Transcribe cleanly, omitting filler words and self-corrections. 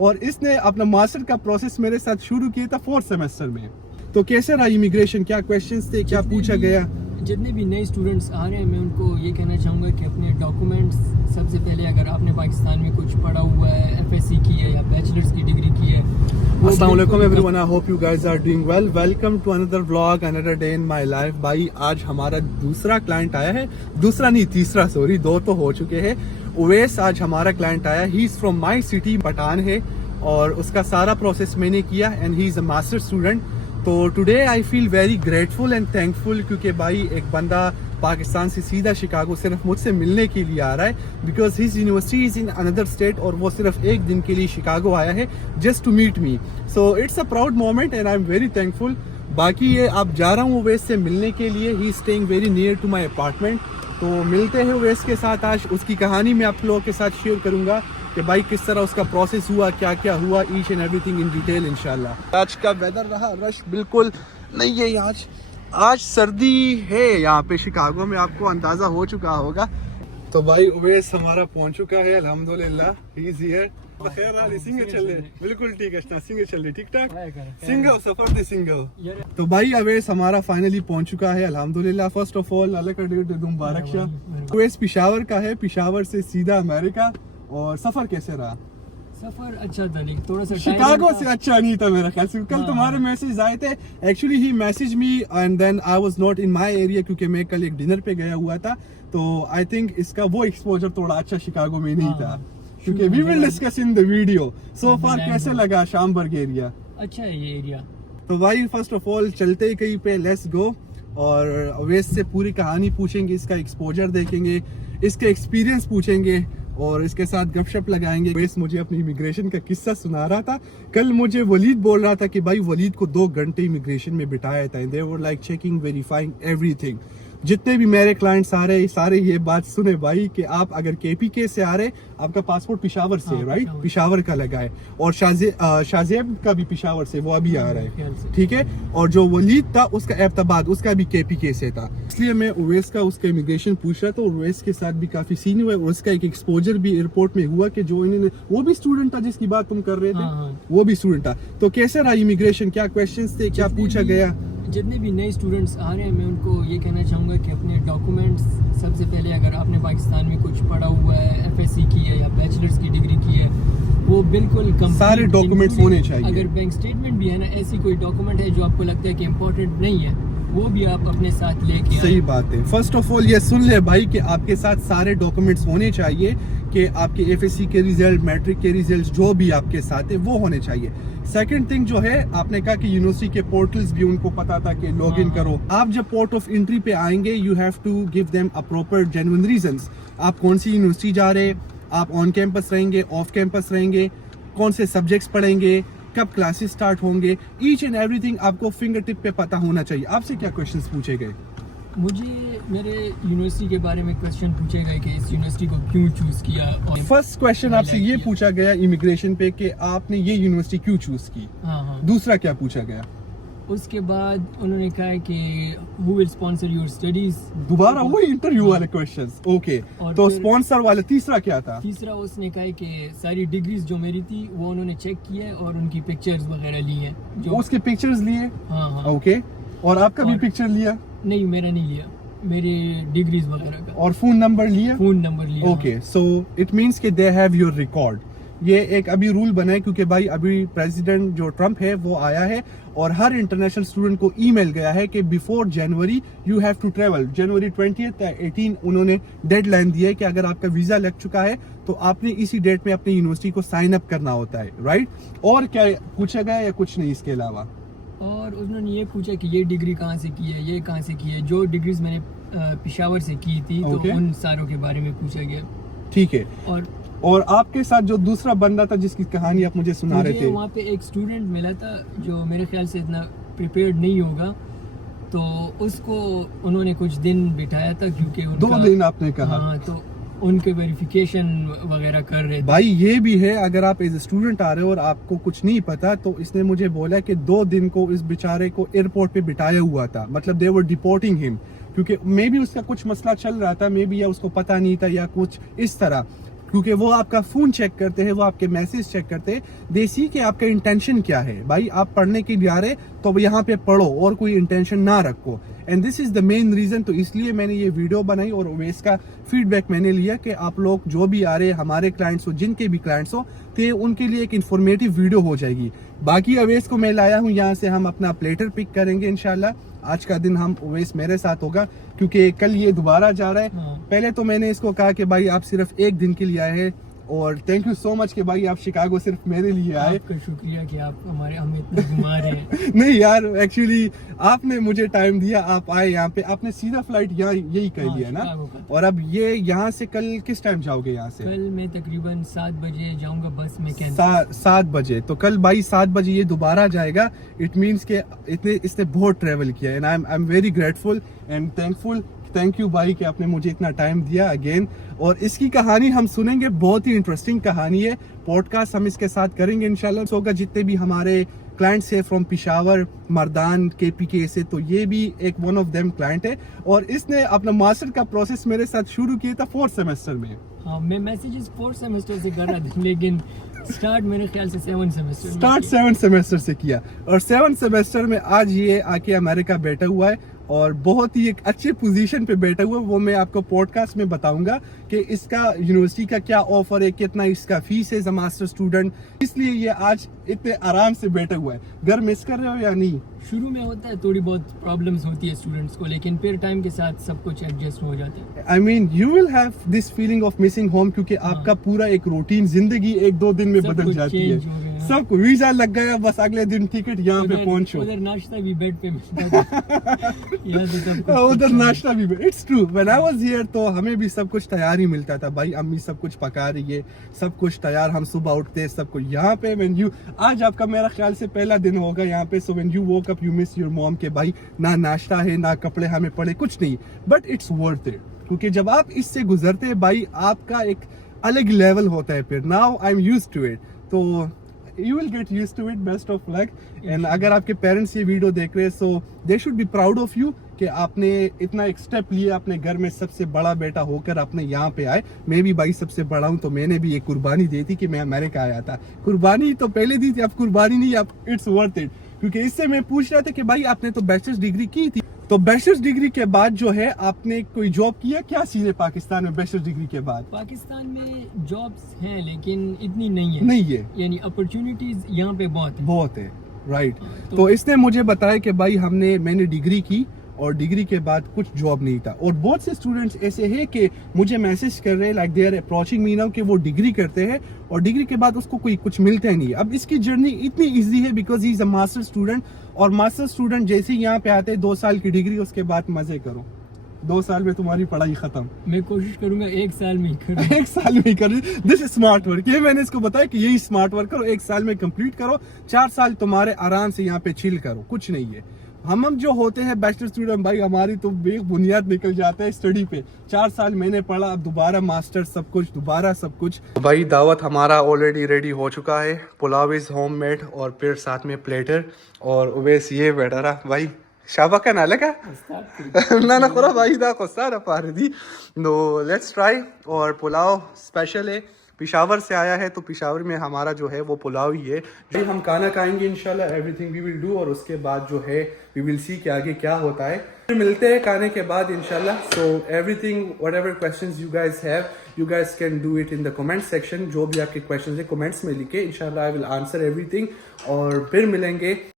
اور اس نے اپنا ماسٹر کا پروسیس میرے ساتھ شروع کیا تھا 4th سیمسٹر میں. تو کیسے رہا امیگریشن, کیا کویشچنز تھے, کیا پوچھا گیا؟ جتنے بھی نئے اسٹوڈنٹس آ رہے ہیں میں ان کو یہ کہنا چاہوں گا کہ اپنے ڈاکومنٹس سب سے پہلے, اگر آپ نے پاکستان میں کچھ پڑھا ہوا ہے, FSc کی ہے یا بیچلرز کی ڈگری کی ہے. السلام علیکم everyone, I hope you guys are doing well. Welcome to another vlog, another day in my life. بھائی آج ہمارا دوسرا کلائنٹ آیا ہے, دوسرا نہیں تیسرا, سوری, 2 تو ہو چکے ہیں. اویس آج ہمارا کلائنٹ آیا, he is from my city, Pathan ہے, اور اس کا سارا پروسیس میں نے کیا, and he is a master student. تو today I feel very grateful and thankful, کیونکہ بھائی ایک بندہ پاکستان سے سیدھا شکاگو صرف مجھ سے ملنے کے لیے آ رہا ہے, because his university is in another state, اور وہ صرف ایک دن کے لیے شکاگو آیا ہے just to meet me. So it's a proud moment and I am very thankful. باقی یہ اب جا رہا ہوں اویس سے ملنے کے لیے, he staying very near to my apartment. تو ملتے ہیں اویس کے ساتھ, آج اس کی کہانی میں آپ لوگوں کے ساتھ شیئر کروں گا کہ بھائی کس طرح اس کا پروسیس ہوا, کیا کیا ہوا, each and every thing in detail انشاءاللہ. آج کا ویدر رہا رش بالکل نہیں ہے, آج سردی ہے یہاں پہ شکاگو میں, آپ کو اندازہ ہو چکا ہوگا. تو بھائی اویس ہمارا پہنچ چکا ہے الحمدللہ, ہی از ہیئر. بخیر حال, سنگے چل رہے بالکل ٹھیک ہے, سنگے چل رہے ٹھیک ٹھاک, سنگل سفر دی سنگل. تو بھائی اویس ہمارا فائنلی پہنچ چکا ہے الحمدللہ. فرسٹ آف آل اللہ کا ڈیٹ دے دوں مبارک شاہ. اویس پشاور کا ہے, پشاور سے سیدھا امریکہ. اور سفر کیسے رہا؟ سفر اچھا تھا, لیکن تھوڑا سا شکاگو سے اچھا نہیں تھا میرا خیال سے. کل تمہارے میسج آئے تھے, actually he message me and then I was not in my area, کیونکہ میں کل ایک ڈنر پہ گیا ہوا تھا. تو آئی تھنک اس کا وہ ایکسپوجر تھوڑا اچھا شکاگو میں نہیں تھا, کیونکہ we will discuss in the video. So far کیسے لگا شامبرگ ایریا؟ اچھا ہے یہ ایریا. تو بھائی فرسٹ آف آل چلتے ہی کہیں پہ لیٹس گو, اور اویس سے پوری کہانی پوچھیں گے, اس کا ایکسپوجر دیکھیں گے, اس کا ایکسپیرینس پوچھیں گے, اور اس کے ساتھ گپ شپ لگائیں گے. اویس مجھے اپنی امیگریشن کا قصہ سنا رہا تھا. کل مجھے ولید بول رہا تھا کہ بھائی ولید کو 2 گھنٹے امیگریشن میں بٹایا تھا, they were like checking, verifying everything. جتنے بھی میرے کلائنٹس آ رہے سارے یہ بات سنے بھائی کہ آپ اگر KPK سے آ رہے, آپ کا پاسپورٹ پشاور سے ہے, رائٹ, پشاور کا لگا ہے, اور شازیب کا بھی پشاور سے, وہ ابھی آ رہا ہے, ٹھیک ہے. اور جو ولید تھا اس کا ایبٹاباد, اس کا بھی KPK سے تھا. اس لیے میں اویس کا اس کا امیگریشن پوچھ رہا تھا, اور اویس کے ساتھ بھی کافی سین ہوا, اور اس کا ایک ایکسپوجر بھی ایئرپورٹ میں ہوا کہ جو انہوں نے, وہ بھی اسٹوڈنٹ تھا جس کی بات تم کر رہے تھے, وہ بھی اسٹوڈنٹ تھا. تو کیسے رہا امیگریشن, کیا کویشچنز تھے, کیا پوچھا گیا؟ جتنے بھی نئے اسٹوڈنٹس آ رہے ہیں میں ان کو یہ کہنا چاہوں گا کہ اپنے ڈاکومنٹس سب سے پہلے, اگر آپ نے پاکستان میں کچھ پڑھا ہوا ہے, FSc کی ہے یا بیچلرز کی ڈگری کی ہے, وہ بالکل سارے ڈاکومنٹس ہونے چاہیے. اگر بینک اسٹیٹمنٹ بھی ہے نا, ایسی کوئی ڈاکومنٹ ہے جو آپ کو لگتا ہے کہ امپورٹنٹ نہیں ہے, وہ بھی آپ اپنے ساتھ لے کے. صحیح بات ہے. فرسٹ آف آل یہ سن لے بھائی کہ آپ کے ساتھ سارے ڈاکومنٹس ہونے چاہیے, کہ آپ کے FSc کے ریزلٹ, میٹرک کے ریزلٹ جو بھی آپ کے ساتھ ہے وہ ہونے چاہیے. سیکنڈ تھنگ جو ہے, آپ نے کہا کہ یونیورسٹی کے پورٹلز بھی ان کو پتا تھا کہ لاگ ان کرو. آپ جب پورٹ آف انٹری پہ آئیں گے, you have to give them a proper genuine reasons. آپ کون سی یونیورسٹی جا رہے, آپ آن کیمپس رہیں گے, آف کیمپس رہیں گے, کون سے سبجیکٹس پڑھیں گے, کب کلاسز سٹارٹ ہوں گے, ایچ اینڈ ایوری تھنگ آپ کو فنگر ٹپ پہ پتا ہونا چاہیے. آپ سے کیا کویشچنس پوچھے گئے؟ مجھے میرے یونیورسٹی کے بارے میں کویشچن پوچھے گئے کہ اس یونیورسٹی کو کیوں چوز کیا. فرسٹ کویشچن آپ سے یہ پوچھا گیا امیگریشن پہ کہ آپ نے یہ یونیورسٹی کیوں چوز کی. دوسرا کیا پوچھا گیا؟ اس کے بعد انہوں نے کہا کہ who will sponsor your studies. دوبارہ وہی انٹرویو والے کویشچنز. اوکے, تو اسپانسر والے. تیسرا کیا تھا؟ تیسرا اس نے کہا کہ ساری ڈگریز جو میری تھی وہ انہوں نے چیک کی ہے اور ان کی پکچرز وغیرہ لی ہیں. جو اس کے پکچرز لیے؟ ہاں. اوکے, اور آپ کا بھی پکچر لیا؟ نہیں, میرا نہیں لیا, میری ڈگریز وغیرہ کا. اور فون نمبر لیا؟ فون نمبر لیا. اوکے, سو اٹ مینس کہ دے ہیو یور ریکارڈ. یہ ایک ابھی رول بنا ہے, کیونکہ بھائی ابھی پریزیڈنٹ جو ٹرمپ ہے وہ آیا ہے, اور ہر انٹرنیشنل اسٹوڈنٹ کو ای میل گیا ہے کہ before January you have to travel. جنوری 2018 انہوں نے ڈیڈ لائن دی ہے کہ اگر آپ کا ویزا لگ چکا ہے تو آپ نے اسی ڈیٹ میں اپنی یونیورسٹی کو سائن اپ کرنا ہوتا ہے, رائٹ. اور کیا پوچھا گیا یا کچھ نہیں اس کے علاوہ؟ اور انہوں نے یہ پوچھا کہ یہ ڈگری کہاں سے کی ہے, یہ کہاں سے کی ہے. جو ڈگریز میں نے پشاور سے کی تھی تو ان ساروں کے بارے میں پوچھا گیا. ٹھیک ہے. اور آپ کے ساتھ جو دوسرا بندہ تھا جس کی کہانی آپ مجھے سنا رہے تھے, وہاں پہ ایک اسٹوڈنٹ ملا تھا جو میرے خیال سے اتنا پریپیئرڈ نہیں ہوگا, تو اس کو انہوں نے کچھ دن بٹھایا تھا, کیونکہ 2 دن آپ نے کہا. ہاں, تو ان کے ویریفیکیشن وغیرہ کر رہے تھے. بھائی یہ بھی ہے, اگر آپ ایز اے اسٹوڈنٹ آ رہے ہو اور آپ کو کچھ نہیں پتا, تو اس نے مجھے بولا کہ 2 دن کو اس بیچارے کو ایئرپورٹ پہ بٹھایا ہوا تھا, مطلب دے ور ڈیپورٹنگ ہم, کیونکہ مے بی اس کا کچھ مسئلہ چل رہا تھا, مے بی یا اس کو پتا نہیں تھا یا کچھ اس طرح. کیونکہ وہ آپ کا فون چیک کرتے ہیں, وہ آپ کے میسج چیک کرتے ہیں, دے سی کہ آپ کا انٹینشن کیا ہے. بھائی آپ پڑھنے کے لیے آ رہے تو یہاں پہ پڑھو اور کوئی انٹینشن نہ رکھو. And this is the main reason. تو اس لیے میں نے یہ ویڈیو بنائی اور اویس کا فیڈ بیک میں نے لیا کہ آپ لوگ جو بھی آ رہے ہمارے کلائنٹس ہو, جن کے بھی کلائنٹس ہو, تو ان کے لیے ایک انفارمیٹیو ویڈیو ہو جائے گی. باقی اویس کو میں لایا ہوں یہاں سے, ہم اپنا پلیٹر پک کریں گے انشاءاللہ. آج کا دن ہم اویس میرے ساتھ ہوگا کیونکہ کل یہ دوبارہ جا رہا ہے. پہلے تو میں نے اس کو کہا کہ بھائی آپ صرف ایک دن کے لیے آئے ہیں, اور تھینک یو سو مچ کہ بھائی آپ شکاگو صرف میرے لیے آئے. آپ کا شکریہ کہ آپ ہمیں اتنا گھما رہے ہیں. نہیں یار, ایکچولی آپ نے مجھے ٹائم دیا, آپ آئے یہاں پہ, آپ نے سیدھا فلائٹ یہاں یہی کر لیا نا. اور اب یہ یہاں سے کل کس ٹائم جاؤ گے یہاں سے؟ کل میں تقریباً 7 بجے جاؤں گا بس میں. 7 بجے. تو کل بھائی 7 بجے یہ دوبارہ جائے گا. اٹ مینس کہ اس نے بہت ٹریول کیا ہے. And I am very grateful and thankful. Thank you بھائی کہ آپ نے مجھے اتنا ٹائم دیا اگین. اور اس کی کہانی ہم سنیں گے, بہت ہی انٹرسٹنگ کہانی ہے. پوڈ کاسٹ ہم اس کے ساتھ کریں گے انشاءاللہ. ہوگا جتنے بھی ہمارے کلائنٹس ہے فرام پشاور, مردان, KPK سے, تو یہ بھی ایک ون آف دیم کلائنٹ ہے. اور اس نے اپنا ماسٹر کا پروسیس میرے ساتھ شروع کیا تھا 4th سیمسٹر میں. ہاں, میں میسیجز 4th سیمسٹر سے کر رہا تھا, لیکن سٹارٹ میرے خیال سے 7th سیمسٹر سے کیا. اور 7th سیمسٹر میں آج یہ آ کے امریکہ بیٹھا ہوا ہے, اور بہت ہی ایک اچھے پوزیشن پہ بیٹھا ہوا ہے. وہ میں آپ کو پوڈ کاسٹ میں بتاؤں گا کہ اس کا یونیورسٹی کا کیا آفر ہے, کتنا اس کا فیس ہے ایز اے ماسٹر اسٹوڈنٹ. اس لیے یہ آج اتنے آرام سے بیٹھا ہوا ہے. گھر مس کر رہے ہو یا نہیں؟ شروع میں ہوتا ہے, تھوڑی بہت پرابلمز ہوتی ہے اسٹوڈنٹس کو, لیکن پھر ٹائم کے ساتھ سب کچھ ایڈجسٹ ہو جاتا ہے. I mean you will have this feeling of missing home, کیونکہ آپ کا پورا ایک روٹین زندگی 1-2 دن میں بدل جاتی ہے. سب کو ویزا لگ گیا, بس اگلے دن ٹکٹ یہاں پہ پہنچو. ادھر ناشتہ بھی بیڈ پہ ملتا تھا. ادھر ناشتہ بھی. It's true, when I was here تو ہمیں بھی سب کچھ تیار ہی ملتا تھا. بھائی امی سب کچھ پکا رہی ہے, سب کچھ تیار, ہم صبح اٹھتے سب کو. یہاں پہ آج آپ کا میرا خیال سے پہلا دن ہوگا یہاں پہ. So when you wake up you miss your mom کہ بھائی نہ ناشتہ ہے, نہ کپڑے ہمیں پڑے, کچھ نہیں. بٹ اٹس ورتھ اٹ, کیونکہ جب آپ اس سے گزرتے ہیں بھائی, آپ کا ایک الگ لیول ہوتا ہے. پھر now I am used to it, تو you will get used to it. best of luck. and اگر آپ کے پیرنٹس یہ ویڈیو دیکھ رہے ہیں, so they should be proud of you کہ آپ نے اتنا ایک سٹیپ لیا, اپنے گھر میں سب سے بڑا بیٹا ہو کر آپ نے یہاں پہ آئے. میں بھی بھائی سب سے بڑا ہوں, تو میں نے بھی ایک قربانی دی تھی کہ میں امریکہ آیا تھا. قربانی تو پہلے دی تھی, اب قربانی نہیں, اب اٹس ورتھ اٹ. کیونکہ اس سے میں پوچھ رہا تھا کہ بھائی آپ نے تو بیچلرز ڈگری کی تھی, تو بیچلرز ڈگری کے بعد جو ہے آپ نے کوئی جاب کیا کیا سیدھے پاکستان میں بیچلرز ڈگری کے بعد؟ پاکستان میں جابس ہیں لیکن اتنی نہیں ہے, یعنی اپرچونیٹیز یہاں پہ بہت ہے. رائٹ. تو اس نے مجھے بتایا کہ بھائی میں نے ڈگری کی, اور ڈگری کے بعد کچھ جاب نہیں تھا. اور بہت سے اسٹوڈنٹس ایسے ہیں کہ مجھے میسج کر رہے ہیں, like they are approaching me now, کہ وہ ڈگری کرتے ہیں اور ڈگری کے بعد اس کو کچھ ملتا ہی نہیں. اب اس کی جرنی اتنی ایزی ہے because he is a master student. اور ماسٹر اسٹوڈنٹ جیسے ہی یہاں پہ آتے ہیں 2 سال کی ڈگری, اس کے بعد مزے کرو. 2 سال میں تمہاری پڑھائی ختم. میں کوشش کروں گا 1 سال میں ہی کروں. 1 سال میں ہی کر. دس اسمارٹ ورک. یہ میں نے اس کو بتایا کہ یہی اسمارٹ ورک کرو, 1 سال میں کمپلیٹ کرو, 4 سال تمہارے آرام سے یہاں پہ چل کرو. کچھ نہیں ہے. ہم جو ہوتے ہیں بیچلر اسٹوڈنٹ بھائی, ہماری تو بے بنیاد نکل جاتا ہے اسٹڈی پہ. 4 سال میں نے پڑھا, اب دوبارہ ماسٹر, سب کچھ دوبارہ سب کچھ. بھائی دعوت ہمارا آلریڈی ریڈی ہو چکا ہے. پلاو از ہوم میڈ, اور پھر ساتھ میں پلیٹر, اور اویس یہ بیٹھا رہا. بھائی شابکا نہ لگا نہ خورا بھائی دا کو سارا پار دی. نو لیٹس ٹرائی. اور پلاؤ اسپیشل ہے, پشاور سے آیا ہے, تو پشاور میں ہمارا جو ہے وہ پلاؤ ہی ہے. جی ہم کھانا کھائیں گے انشاءاللہ, everything we will do, اور اس کے بعد جو ہے وی ول سی کہ آگے کیا ہوتا ہے. پھر ملتے ہیں کھانے کے بعد انشاءاللہ. So every thing what ever questions you guys have, you guys can do it in the comment section. جو بھی آپ کے کویشچنز ہیں کمنٹس میں لکھے, انشاءاللہ آئی ول آنسر ایوری تھنگ. اور پھر ملیں گے